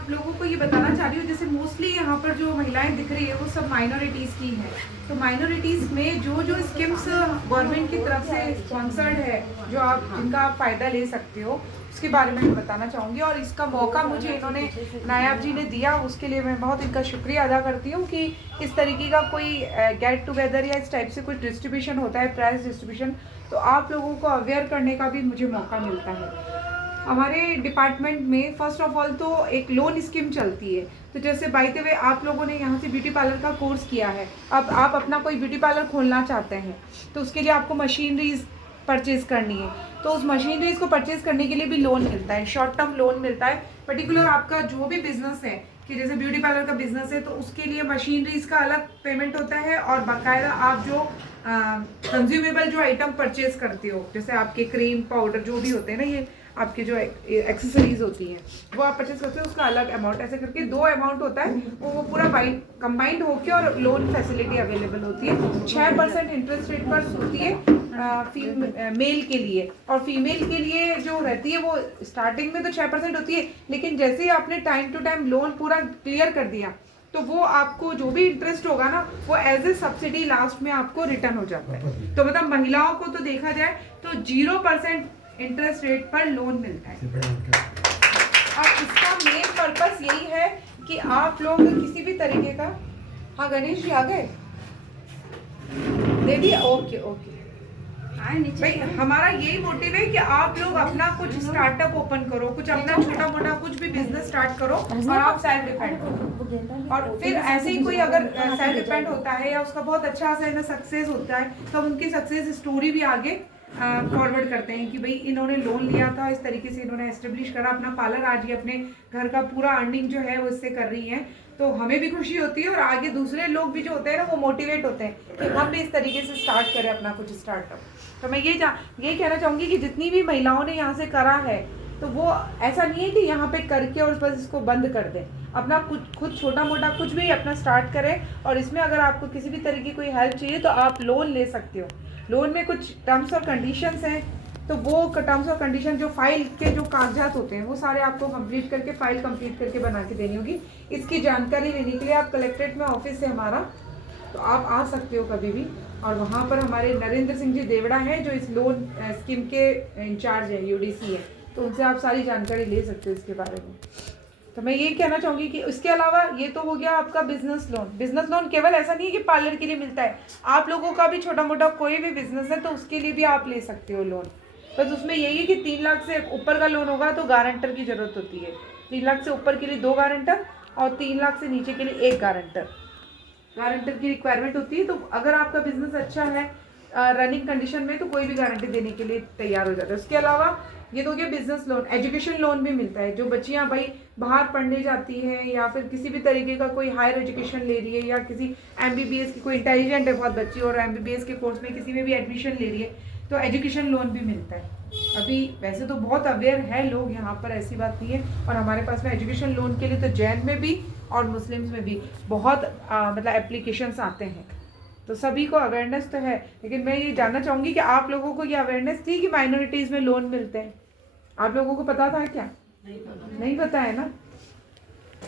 आप लोगों को ये बताना चाह रही हूँ, जैसे मोस्टली यहाँ पर जो महिलाएं दिख रही है वो सब माइनॉरिटीज़ की हैं। तो माइनॉरिटीज़ में जो जो स्कीम्स गवर्नमेंट की तरफ से स्पॉन्सर्ड है, जो आप जिनका आप फ़ायदा ले सकते हो, उसके बारे में मैं बताना चाहूँगी। और इसका मौका मुझे इन्होंने, नायाब जी ने दिया, उसके लिए मैं बहुत इनका शुक्रिया अदा करती हूँ कि इस तरीके का कोई गेट टुगेदर या इस टाइप से कुछ डिस्ट्रीब्यूशन होता है, प्राइज़ डिस्ट्रीब्यूशन, तो आप लोगों को अवेयर करने का भी मुझे मौका मिलता है। हमारे डिपार्टमेंट में फर्स्ट ऑफ ऑल तो एक लोन स्कीम चलती है। तो जैसे बाय द वे आप लोगों ने यहाँ से ब्यूटी पार्लर का कोर्स किया है, अब आप अपना कोई ब्यूटी पार्लर खोलना चाहते हैं, तो उसके लिए आपको मशीनरीज परचेज़ करनी है। तो उस मशीनरीज को परचेज़ करने के लिए भी लोन मिलता है, शॉर्ट टर्म लोन मिलता है। पर्टिकुलर आपका जो भी बिजनेस है, कि जैसे ब्यूटी पार्लर का बिजनेस है, तो उसके लिए मशीनरीज का अलग पेमेंट होता है, और बाकायदा आप जो कंज्यूमेबल जो आइटम परचेज करते हो, जैसे आपके क्रीम पाउडर जो भी होते हैं ना, ये आपके जो एक्सेसरीज होती हैं, वो आप परचेज करते हो, उसका अलग अमाउंट, ऐसे करके दो अमाउंट होता है, वो पूरा कंबाइंड होकर और लोन फैसिलिटी अवेलेबल होती है। 6% इंटरेस्ट रेट पर होती है मेल के लिए, और फीमेल के लिए जो रहती है वो स्टार्टिंग में तो 6% होती है, लेकिन जैसे ही आपने टाइम टू टाइम लोन पूरा क्लियर कर दिया, तो वो आपको जो भी इंटरेस्ट होगा ना, वो एज ए सब्सिडी लास्ट में आपको रिटर्न हो जाता है। तो मतलब महिलाओं को तो देखा जाए तो 0% इंटरेस्ट रेट पर लोन मिलता है। और इसका मेन पर्पस यही है कि आप लोग किसी भी तरीके का, हाँ गणेश जी आ गए, दे दिया, ओके ओके भाई, हमारा यही मोटिव है कि आप लोग अपना कुछ स्टार्टअप ओपन करो, कुछ अपना छोटा मोटा कुछ भी बिजनेस स्टार्ट करो, और आप सेल्फ डिपेंड हो। और फिर ऐसे ही कोई अगर सेल्फ डिपेंड होता है या उसका बहुत अच्छा सा सक्सेस होता है, तो हम उनकी सक्सेस स्टोरी भी आगे फॉरवर्ड करते हैं कि भाई इन्होंने लोन लिया था, इस तरीके से इन्होंने एस्टेब्लिश करा अपना पार्लर, आज ये अपने घर का पूरा अर्निंग जो है वो इससे कर रही हैं। तो हमें भी खुशी होती है, और आगे दूसरे लोग भी जो होते हैं ना, वो मोटिवेट होते हैं कि हम भी इस तरीके से स्टार्ट करें अपना कुछ स्टार्टअप। तो मैं ये कहना चाहूँगी कि जितनी भी महिलाओं ने यहाँ से करा है, तो वो ऐसा नहीं है कि यहाँ पे करके और बस इसको बंद कर दें, अपना कुछ खुद छोटा मोटा कुछ भी अपना स्टार्ट करें। और इसमें अगर आपको किसी भी तरीके की कोई हेल्प चाहिए तो आप लोन ले सकते हो। लोन में कुछ टर्म्स और कंडीशंस हैं, तो वो टर्म्स और कंडीशन, जो फाइल के जो कागजात होते हैं, वो सारे आपको कंप्लीट करके, फाइल कंप्लीट करके बना के देनी होगी। इसकी जानकारी लेने के लिए आप कलेक्ट्रेट में ऑफिस है हमारा, तो आप आ सकते हो कभी भी। और वहाँ पर हमारे नरेंद्र सिंह जी देवड़ा हैं, जो इस लोन स्कीम के इंचार्ज है, यूडीसी है, तो उनसे आप सारी जानकारी ले सकते हो इसके बारे में। तो मैं ये कहना चाहूँगी कि इसके अलावा ये तो हो गया आपका बिजनेस लोन। बिजनेस लोन केवल ऐसा नहीं है कि पार्लर के लिए मिलता है, आप लोगों का भी छोटा मोटा कोई भी बिजनेस है तो उसके लिए भी आप ले सकते हो लोन। बस उसमें यही है कि 3 लाख से ऊपर का लोन होगा तो गारंटर की ज़रूरत होती है। 3 लाख से ऊपर के लिए 2 गारंटर, और 3 लाख से नीचे के लिए 1 गारंटर की रिक्वायरमेंट होती है। तो अगर आपका बिजनेस अच्छा है रनिंग कंडीशन में, तो कोई भी गारंटी देने के लिए तैयार हो जाता है। उसके अलावा ये तो हो गया बिजनेस लोन। एजुकेशन लोन भी मिलता है, जो बच्चियां भाई बाहर पढ़ने जाती हैं, या फिर किसी भी तरीके का कोई हायर एजुकेशन ले रही है, या किसी एमबीबीएस की, कोई इंटेलिजेंट है बहुत बच्ची और एमबीबीएस के कोर्स में किसी में भी एडमिशन ले रही है, तो एजुकेशन लोन भी मिलता है। अभी वैसे तो बहुत अवेयर है लोग यहाँ पर, ऐसी बात नहीं है। और हमारे पास में एजुकेशन लोन के लिए तो जैन में भी और मुस्लिम्स में भी बहुत मतलब एप्लीकेशंस आते हैं, तो सभी को अवेयरनेस तो है। लेकिन मैं ये जानना चाहूँगी कि आप लोगों को ये अवेयरनेस थी कि माइनॉरिटीज़ में लोन मिलते हैं? आप लोगों को पता था क्या? नहीं पता है ना।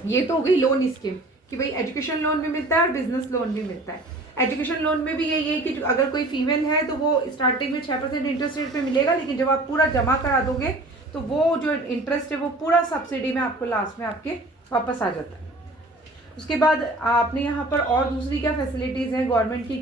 ये तो हो गई लोन स्कीम कि भाई एजुकेशन लोन भी मिलता है और बिजनेस लोन भी मिलता है। एजुकेशन लोन में भी यही है कि अगर कोई फीमेल है तो वो स्टार्टिंग में 6% इंटरेस्ट रेट पे मिलेगा, लेकिन जब आप पूरा जमा करा दोगे तो वो जो इंटरेस्ट है वो पूरा सब्सिडी में आपको लास्ट में आपके वापस आ जाता है। उसके बाद आपने यहाँ पर और दूसरी क्या फैसिलिटीज़ हैं गवर्नमेंट की, क्या